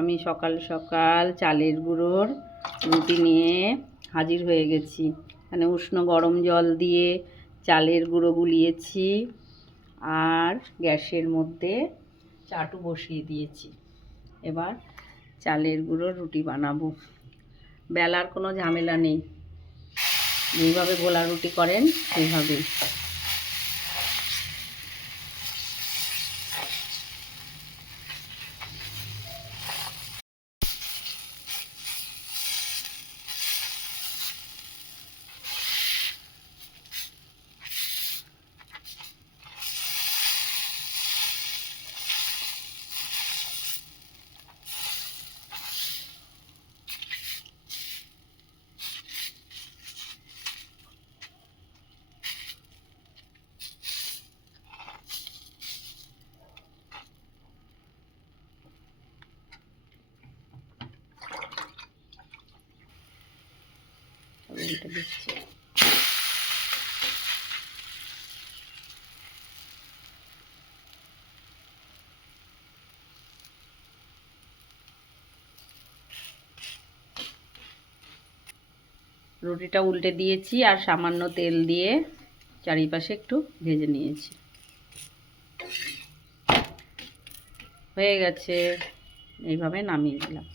আমি সকাল সকাল চালের গুঁড়োর রুটি নিয়ে হাজির হয়ে গেছি। এখানে উষ্ণ গরম জল দিয়ে চালের গুঁড়ো গুলিয়েছি আর গ্যাসের মধ্যে চাটু বসিয়ে দিয়েছি। এবার চালের গুঁড়োর রুটি বানাবো। বেলার কোনো ঝামেলা নেই, যেইভাবে গোলা রুটি করেন সেইভাবেই। উল্টে দিচ্ছি। রুটিটা উল্টে দিয়েছি আর সামান্য তেল দিয়ে চারিপাশে একটু ভেজে নিয়েছি। হয়ে গেছে, এইভাবে নামিয়ে দিলাম।